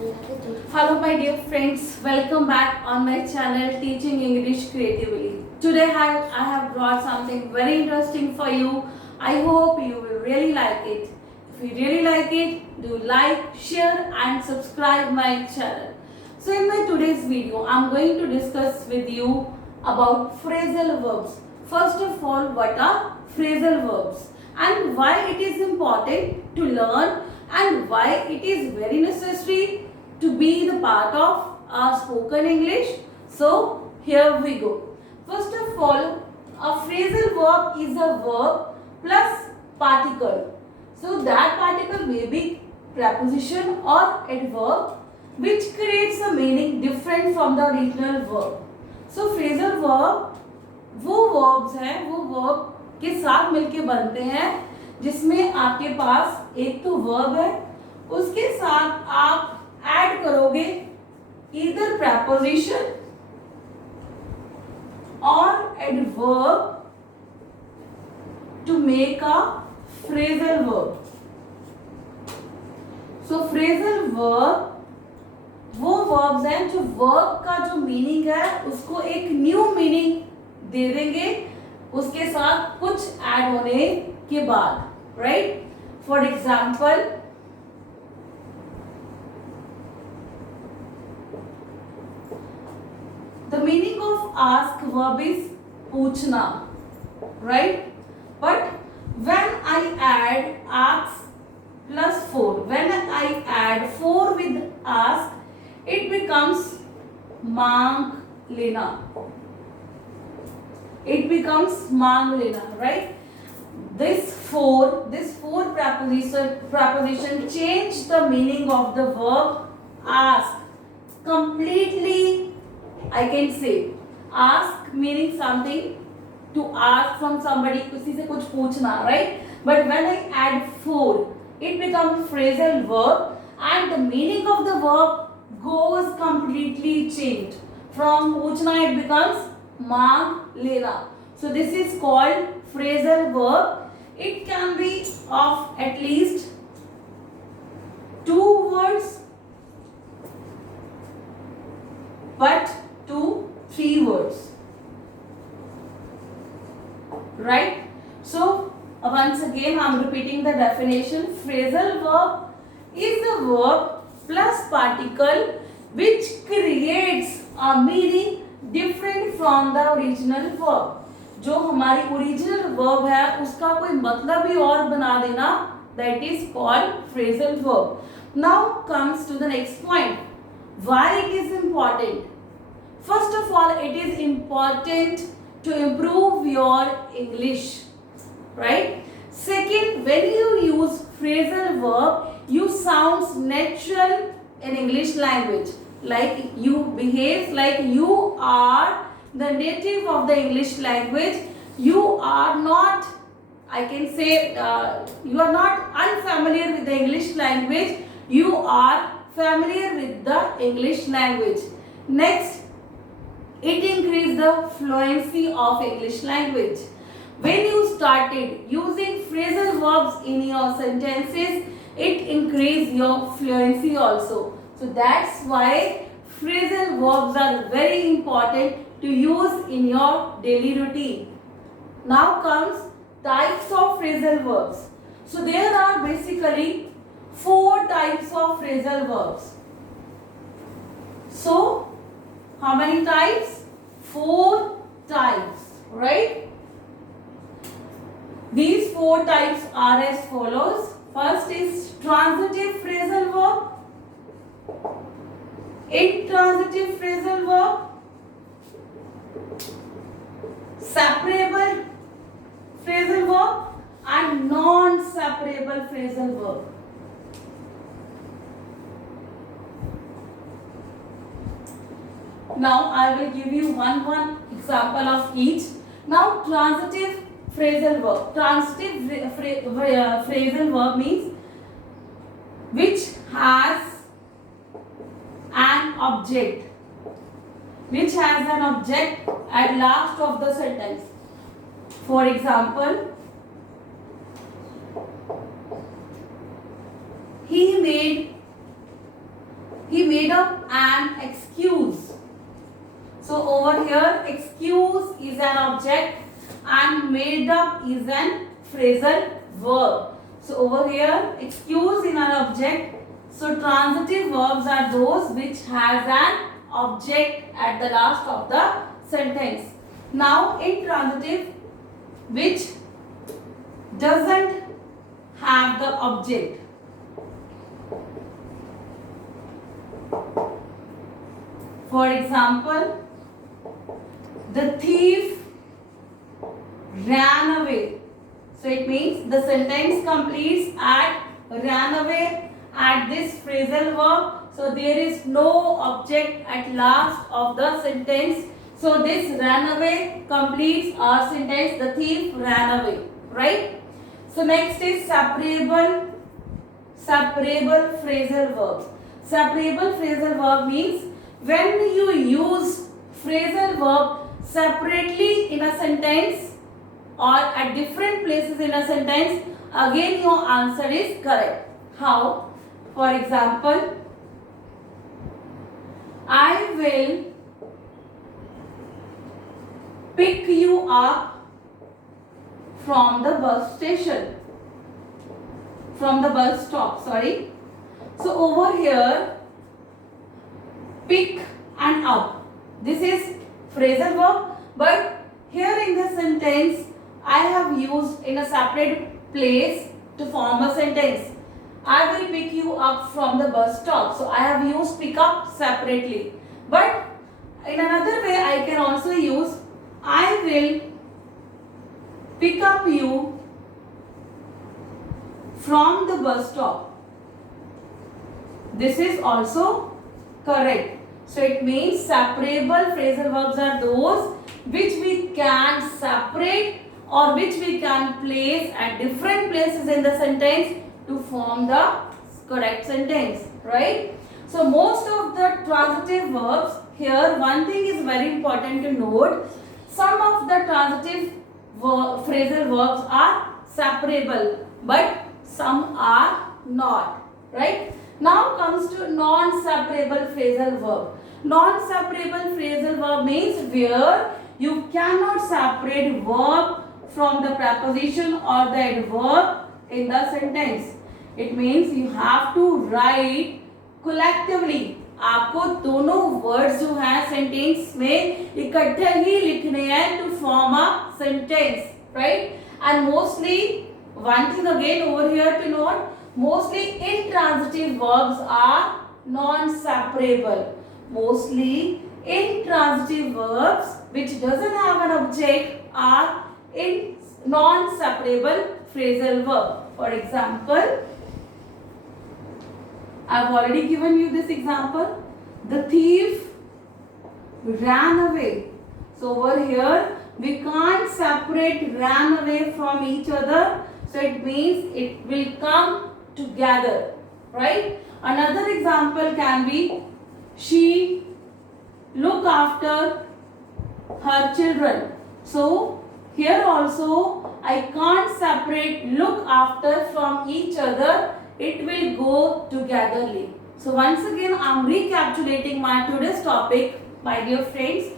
Hello my dear friends, welcome back on my channel Teaching English Creatively. Today I have brought something very interesting for you. I hope you will really like it. If you really like it, do like, share and subscribe my channel. So in my today's video, I am going to discuss with you about phrasal verbs. First of all, what are phrasal verbs and why it is important to learn and why it is very necessary to be the part of our spoken English. So here we go. First of all, a phrasal verb is a verb plus particle. So that particle may be preposition or adverb which creates a meaning different from the original verb. So phrasal verb वो verbs हैं, वो verb के साथ मिलके बनते हैं जिसमें आपके पास एक तो verb है, उसके साथ आप ऐड करोगे either preposition or adverb to make a phrasal verb. So phrasal verb वो verbs हैं जो verb का जो meaning है उसको एक new meaning दे देंगे उसके साथ कुछ ऐड होने के बाद, right? For example, the meaning of ask verb is पूछना, right? But when I add ask plus 4, when I add 4 with ask, it becomes मांग लेना. It becomes मांग लेना, right? This four preposition change the meaning of the verb ask completely. I can say ask meaning something, to ask from somebody, किसी से कुछ पूछना, right? But when I add 4, it becomes phrasal verb and the meaning of the verb goes completely changed. From पूछना it becomes मांग लेना. So this is called phrasal verb. It can be of at least 2 words, but to 3 words, right? So once again I am repeating the definition. Phrasal verb is the verb plus particle which creates a meaning different from the original verb. जो हमारी original verb है उसका कोई मतलब ही और बना देना, that is called phrasal verb. Now comes to the next point. Why it is important? First of all, it is important to improve your English, right? Second, when you use phrasal verb, you sounds natural in English language. Like you behave like you are the native of the English language. You are not, I can say, you are not unfamiliar with the English language. You are familiar with the English language. Next, it increases the fluency of English language. When you started using phrasal verbs in your sentences, it increases your fluency also. So that's why phrasal verbs are very important to use in your daily routine. Now comes types of phrasal verbs. So there are basically 4 types of phrasal verbs. So how many types? 4 types, right? These 4 types are as follows. First is transitive phrasal verb, intransitive phrasal verb, separable phrasal verb and non-separable phrasal verb. Now I will give you one example of each. Now transitive phrasal verb. Transitive phrasal verb means which has an object. Which has an object at last of the sentence. For example, he made he made up an excuse. So over here, excuse is an object and made up is an phrasal verb. So over here, excuse in an object. So transitive verbs are those which has an object at the last of the sentence. Now intransitive, which doesn't have the object. For example, the thief ran away. So it means the sentence completes at ran away at this phrasal verb. So there is no object at last of the sentence. So this ran away completes our sentence. The thief ran away. Right? So next is separable phrasal verbs. Separable phrasal verb means when you use phrasal verb separately in a sentence or at different places in a sentence, again your answer is correct. How? For example, I will pick you up from the bus station. From the bus stop, sorry. So over here, pick and up. This is phrasal verb, but here in the sentence, I have used in a separate place to form a sentence. I will pick you up from the bus stop. So I have used pick up separately. But in another way, I can also use I will pick up you from the bus stop. This is also correct. So it means separable phrasal verbs are those which we can separate or which we can place at different places in the sentence to form the correct sentence, right? So most of the transitive verbs here, one thing is very important to note. Some of the transitive phrasal verbs are separable, but some are not, right? Now comes to non-separable phrasal verb. Non-separable phrasal verb means where you cannot separate verb from the preposition or the adverb in the sentence. It means you have to write collectively. आपको दोनों words जो हैं sentence में इकट्ठे ही लिखने हैं to form a sentence, right? And mostly one thing again over here to note, mostly intransitive verbs are non-separable. Mostly intransitive verbs which doesn't have an object are in non-separable phrasal verb. For example, I've already given you this example. The thief ran away. So over here we can't separate ran away from each other. So it means it will come together, right? Another example can be she look after her children. So here also I can't separate look after from each other. It will go togetherly. So once again I am recapitulating my today's topic, my dear friends.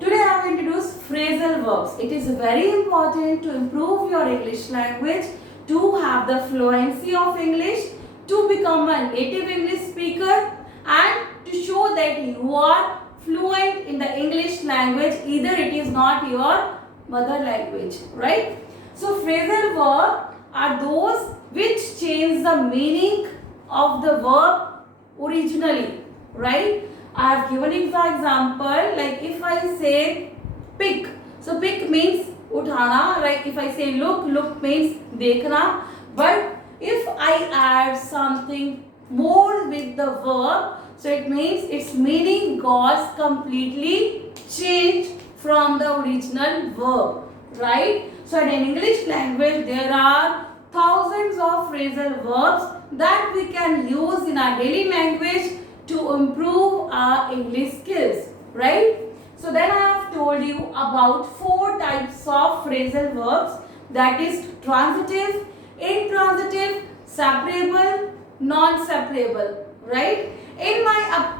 Today I have introduced phrasal verbs. It is very important to improve your English language, to have the fluency of English, to become a native English speaker, and to show that you are fluent in the English language, either it is not your mother language, right? So phrasal verbs are those which change the meaning of the verb originally, right? I have given you the example, like if I say pick, so pick means uthana, like if I say look, look means dekhna, but if I add something more with the verb, so it means its meaning got completely changed from the original verb, right? So in English language there are thousands of phrasal verbs that we can use in our daily language to improve our English skills, right? So then I have told you about 4 types of phrasal verbs, that is transitive, intransitive, separable, non-separable, right? In my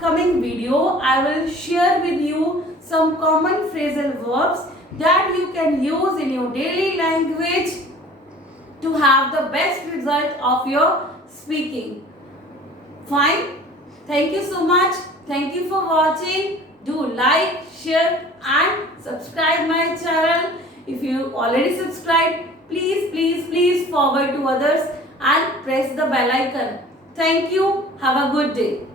upcoming video, I will share with you some common phrasal verbs that you can use in your daily language to have the best result of your speaking. Fine. Thank you so much. Thank you for watching. Do like, share and subscribe my channel. If you already subscribed, please forward to others and press the bell icon. Thank you. Have a good day.